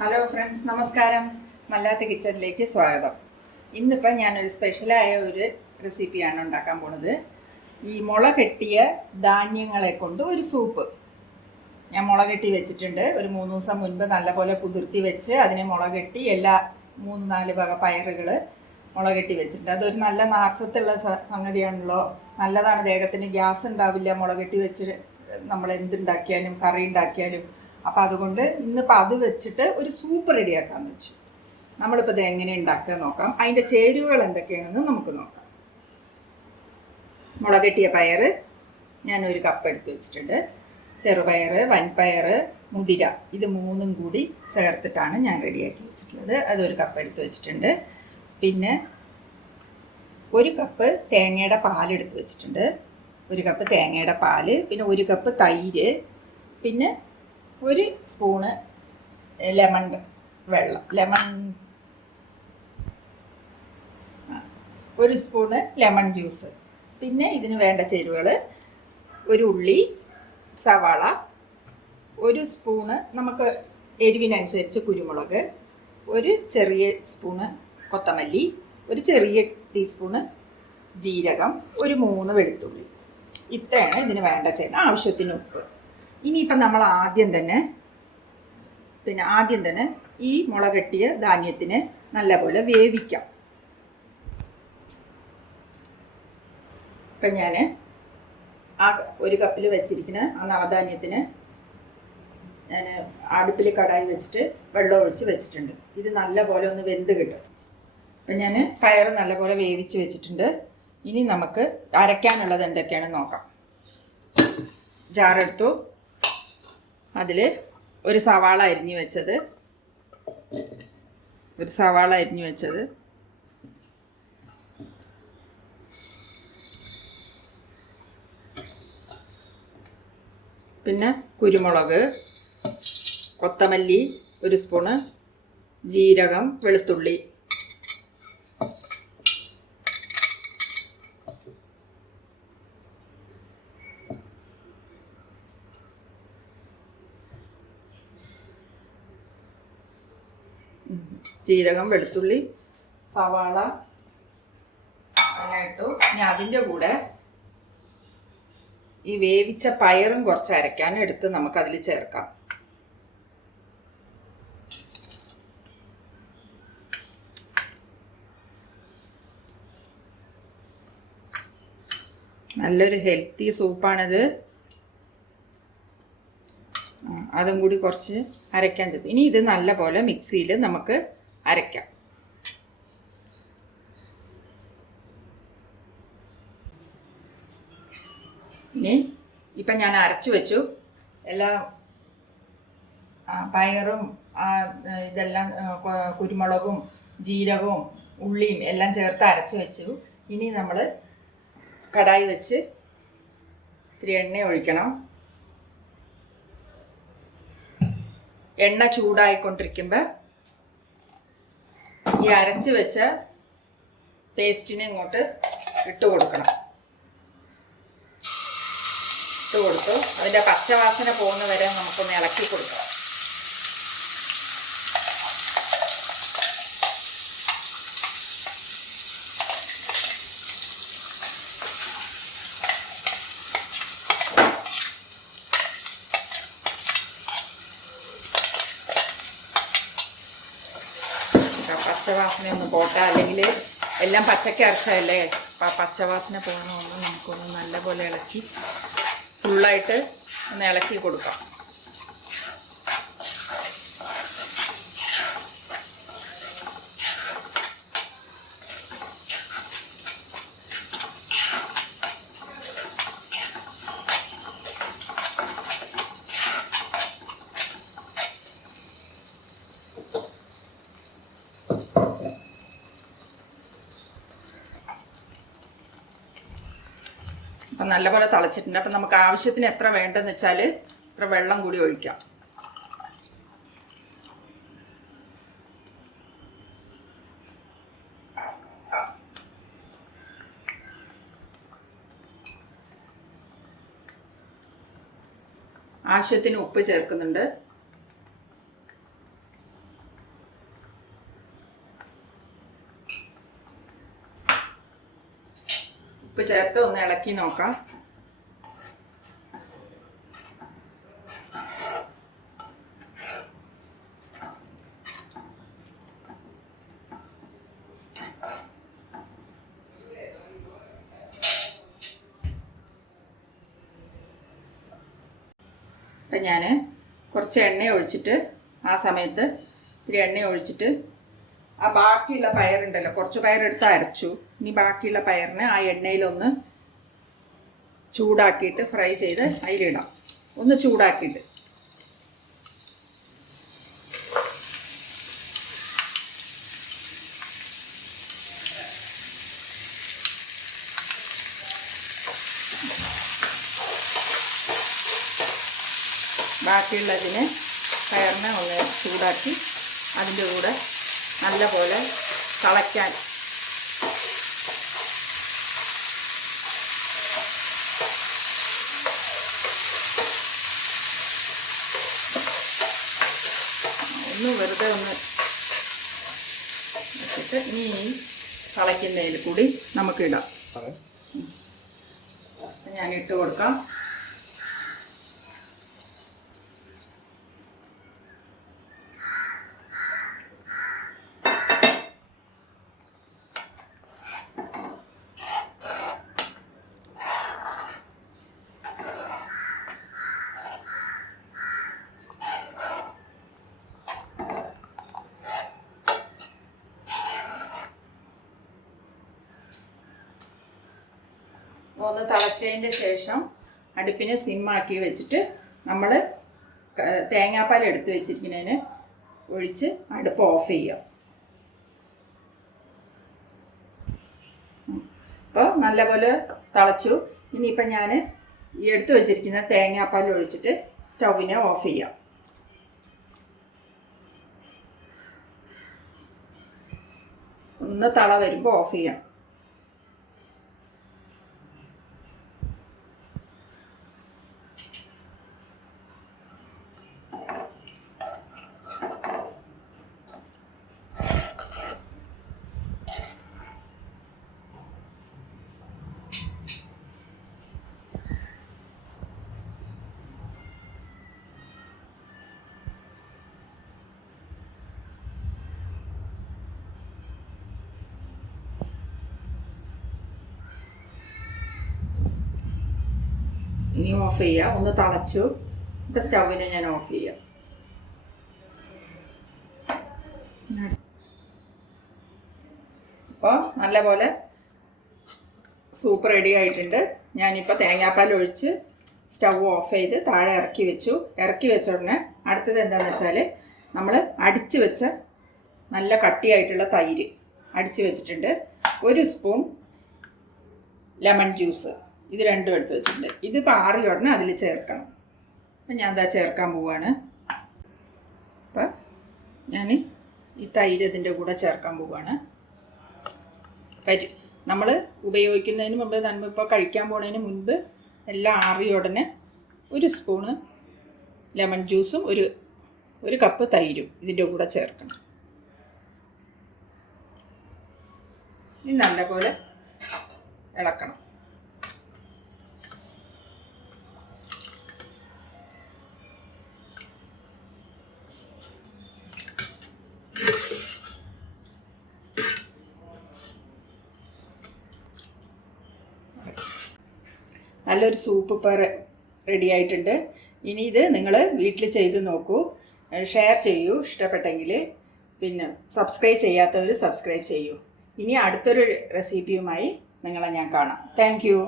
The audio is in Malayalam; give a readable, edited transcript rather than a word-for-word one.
ഹലോ ഫ്രണ്ട്സ്, നമസ്കാരം. മല്ലാത്ത കിച്ചണിലേക്ക് സ്വാഗതം. ഇന്നിപ്പോൾ ഞാനൊരു സ്പെഷ്യലായ ഒരു റെസിപ്പിയാണ് ഉണ്ടാക്കാൻ പോണത്. ഈ മുള കെട്ടിയ ധാന്യങ്ങളെ കൊണ്ട് ഒരു സൂപ്പ്. ഞാൻ മുള കെട്ടി വെച്ചിട്ടുണ്ട്. ഒരു 3 ദിവസം മുൻപ് നല്ലപോലെ കുതിർത്തി വെച്ച് അതിനെ മുള കെട്ടി എല്ലാ 3-4 വക പയറുകൾ മുള കെട്ടി വെച്ചിട്ടുണ്ട്. അതൊരു നല്ല നാർസത്തുള്ള സംഗതിയാണല്ലോ. നല്ലതാണ്, ദേഹത്തിന് ഗ്യാസ് ഉണ്ടാവില്ല. മുള കെട്ടി വെച്ച് നമ്മൾ എന്തുണ്ടാക്കിയാലും കറി ഉണ്ടാക്കിയാലും. അപ്പോൾ അതുകൊണ്ട് ഇന്നിപ്പോൾ അത് വെച്ചിട്ട് ഒരു സൂപ്പ് റെഡിയാക്കാമെന്ന് വെച്ചു. നമ്മളിപ്പോൾ ഇത് എങ്ങനെ ഉണ്ടാക്കുക നോക്കാം. അതിൻ്റെ ചേരുവകൾ എന്തൊക്കെയാണെന്ന് നമുക്ക് നോക്കാം. മുളകെട്ടിയ പയർ ഞാൻ 1 കപ്പ് എടുത്ത് വെച്ചിട്ടുണ്ട്. ചെറുപയർ, വൻപയർ, മുതിര, ഇത് 3ഉം കൂടി ചേർത്തിട്ടാണ് ഞാൻ റെഡിയാക്കി വെച്ചിട്ടുള്ളത്. അത് 1 കപ്പ് എടുത്ത് വെച്ചിട്ടുണ്ട്. പിന്നെ 1 കപ്പ് തേങ്ങയുടെ പാലെടുത്ത് വെച്ചിട്ടുണ്ട്. 1 കപ്പ് തേങ്ങയുടെ പാല്, പിന്നെ 1 കപ്പ് തൈര്, പിന്നെ 1 സ്പൂണ് ലെമൺ വെള്ളം, 1 സ്പൂണ് ലെമൺ ജ്യൂസ്. പിന്നെ ഇതിന് വേണ്ട ചേരുവകൾ: 1 ഉള്ളി, സവാള, 1 സ്പൂണ് നമുക്ക് എരിവിനനുസരിച്ച് കുരുമുളക്, 1 ചെറിയ സ്പൂണ് കൊത്തമല്ലി, 1 ചെറിയ ടീസ്പൂണ് ജീരകം, 3 വെളുത്തുള്ളി. ഇത്രയാണ് ഇതിന് വേണ്ട ചേരുവ. ആവശ്യത്തിന് ഉപ്പ്. ഇനിയിപ്പം നമ്മൾ ആദ്യം തന്നെ ഈ മുളകെട്ടിയ ധാന്യത്തിനെ നല്ലപോലെ വേവിക്കാം. ഇപ്പം ഞാൻ ആ 1 കപ്പിൽ വെച്ചിരിക്കുന്ന ആ നവധാന്യത്തിന് ഞാൻ അടുപ്പിൽ കടായി വെച്ചിട്ട് വെള്ളം ഒഴിച്ച് വെച്ചിട്ടുണ്ട്. ഇത് നല്ലപോലെ ഒന്ന് വെന്ത് കിട്ടും. അപ്പം ഞാൻ പയർ നല്ലപോലെ വേവിച്ച് വെച്ചിട്ടുണ്ട്. ഇനി നമുക്ക് അരയ്ക്കാനുള്ളത് എന്തൊക്കെയാണെന്ന് നോക്കാം. ജാറെടുത്തു. അതിൽ 1 സവാള അരിഞ്ഞു വെച്ചത്, പിന്നെ കുരുമുളക്, കൊത്തമല്ലി 1 സ്പൂണ്, ജീരകം, വെളുത്തുള്ളി, സവാള എല്ലാം ഇട്ടു. ഇനി അതിൻ്റെ കൂടെ ഈ വേവിച്ച പയറും കുറച്ച് അരയ്ക്കാൻ എടുത്ത് നമുക്കതിൽ ചേർക്കാം. നല്ലൊരു ഹെൽത്തി സൂപ്പാണിത്. അതും കൂടി കുറച്ച് അരയ്ക്കാൻ ചേർത്ത്. ഇനി ഇത് നല്ലപോലെ മിക്സിയിൽ നമുക്ക് അരയ്ക്കാം. ഇനി ഇപ്പം ഞാൻ അരച്ചു വെച്ചു. എല്ലാ പയറും ഇതെല്ലാം കുരുമുളകും ജീരകവും ഉള്ളിയും എല്ലാം ചേർത്ത് അരച്ചു വെച്ചു. ഇനി നമ്മൾ കടായി വെച്ച് ഇത്തിരി എണ്ണ ഒഴിക്കണം. എണ്ണ ചൂടായിക്കൊണ്ടിരിക്കുമ്പോൾ ഈ അരച്ച് വെച്ച പേസ്റ്റിനെ ഇങ്ങോട്ട് ഇട്ട് കൊടുക്കണം. ഇട്ട് കൊടുത്തു. അതിൻ്റെ പച്ചവാസന പോകുന്ന വരെ നമുക്കൊന്ന് ഇളക്കി കൊടുക്കണം. പച്ചവാസനയൊന്ന് പോട്ടെ, അല്ലെങ്കിൽ എല്ലാം പച്ചക്ക് അരച്ചതല്ലേ. പച്ചവാസന പോകണമെന്ന് നമുക്കൊന്ന് നല്ലപോലെ ഇളക്കി ഫുള്ളായിട്ട് ഒന്ന് ഇളക്കി കൊടുക്കാം. അപ്പം നല്ലപോലെ തിളച്ചിട്ടുണ്ട്. അപ്പം നമുക്ക് ആവശ്യത്തിന് എത്ര വേണ്ടെന്ന് വെച്ചാൽ ഇത്ര വെള്ളം കൂടി ഒഴിക്കാം. ആവശ്യത്തിന് ഉപ്പ് ചേർക്കുന്നുണ്ട്. ഉപ്പ് ചേർത്ത് ഒന്ന് ഇളക്കി നോക്കാം. അപ്പം ഞാൻ കുറച്ച് എണ്ണ ഒഴിച്ചിട്ട് ആ സമയത്ത് ഇത്തിരി എണ്ണ ഒഴിച്ചിട്ട് ആ ബാക്കിയുള്ള പയറുണ്ടല്ലോ, കുറച്ച് പയറെടുത്ത് അരച്ചു. ഇനി ബാക്കിയുള്ള പയറിനെ ആ എണ്ണയിലൊന്ന് ചൂടാക്കിയിട്ട് ഫ്രൈ ചെയ്ത് അതിലിടാം. ഒന്ന് ചൂടാക്കിയിട്ട് ബാക്കിയുള്ളതിനെ പയറിനെ ഒന്ന് ചൂടാക്കി അതിൻ്റെ കൂടെ നല്ലപോലെ തിളയ്ക്കാൻ വെറുതെ ഒന്ന് വെച്ചിട്ട് ഇനി തിളയ്ക്കുന്നതിൽ കൂടി നമുക്കിടാം. ഞാൻ ഇട്ട് കൊടുക്കാം. ഒന്ന് തിളച്ചതിൻ്റെ ശേഷം അടുപ്പിനെ സിമ്മാക്കി വെച്ചിട്ട് നമ്മൾ തേങ്ങാപ്പാൽ എടുത്ത് വെച്ചിരിക്കുന്നതിന് ഒഴിച്ച് അടുപ്പ് ഓഫ് ചെയ്യാം. അപ്പോൾ നല്ലപോലെ തിളച്ചു. ഇനിയിപ്പോൾ ഞാൻ ഈ എടുത്ത് വെച്ചിരിക്കുന്ന തേങ്ങാപ്പാൽ ഒഴിച്ചിട്ട് സ്റ്റൗവിനെ ഓഫ് ചെയ്യാം. ഒന്ന് തള വരുമ്പോൾ ഓഫ് ചെയ്യാം. ഇനി ഓഫ് ചെയ്യാം. ഒന്ന് തിളച്ചു. ഇപ്പോൾ സ്റ്റൗവിനെ ഞാൻ ഓഫ് ചെയ്യാം. അപ്പോൾ നല്ലപോലെ സൂപ്പ് റെഡി ആയിട്ടുണ്ട്. ഞാനിപ്പോൾ തേങ്ങാപ്പാൽ ഒഴിച്ച് സ്റ്റൗ ഓഫ് ചെയ്ത് താഴെ ഇറക്കി വെച്ചു. ഇറക്കി വെച്ച ഉടനെ അടുത്തത് എന്താണെന്ന് വെച്ചാൽ നമ്മൾ അടിച്ച് വെച്ച നല്ല കട്ടിയായിട്ടുള്ള തൈര് അടിച്ച് വെച്ചിട്ടുണ്ട്. 1 സ്പൂൺ ലെമൺ ജ്യൂസ്, ഇത് രണ്ടും എടുത്ത് വെച്ചിട്ടുണ്ട്. ഇതിപ്പോൾ ആറിയ ഉടനെ അതിൽ ചേർക്കണം. അപ്പം ഞാൻ എന്താ ചേർക്കാൻ പോവുകയാണ്. അപ്പം ഞാൻ ഈ തൈര് ഇതിൻ്റെ കൂടെ ചേർക്കാൻ പോവുകയാണ്. നമ്മൾ ഉപയോഗിക്കുന്നതിന് മുമ്പ്, നമ്മളിപ്പോൾ കഴിക്കാൻ പോകുന്നതിന് മുൻപ് എല്ലാം ആറിയ ഉടനെ 1 സ്പൂണ് ലെമൺ ജ്യൂസും ഒരു കപ്പ് തൈരും ഇതിൻ്റെ കൂടെ ചേർക്കണം. ഇനി നല്ലപോലെ ഇളക്കണം. നല്ലൊരു സൂപ്പ് ഇപ്പോൾ റെഡി ആയിട്ടുണ്ട്. ഇനി ഇത് നിങ്ങൾ വീട്ടിൽ ചെയ്ത് നോക്കൂ, ഷെയർ ചെയ്യൂ ഇഷ്ടപ്പെട്ടെങ്കിൽ. പിന്നെ സബ്സ്ക്രൈബ് ചെയ്യാത്തവർ സബ്സ്ക്രൈബ് ചെയ്യൂ. ഇനി അടുത്തൊരു റെസിപ്പിയുമായി നിങ്ങളെ ഞാൻ കാണാം. Thank you.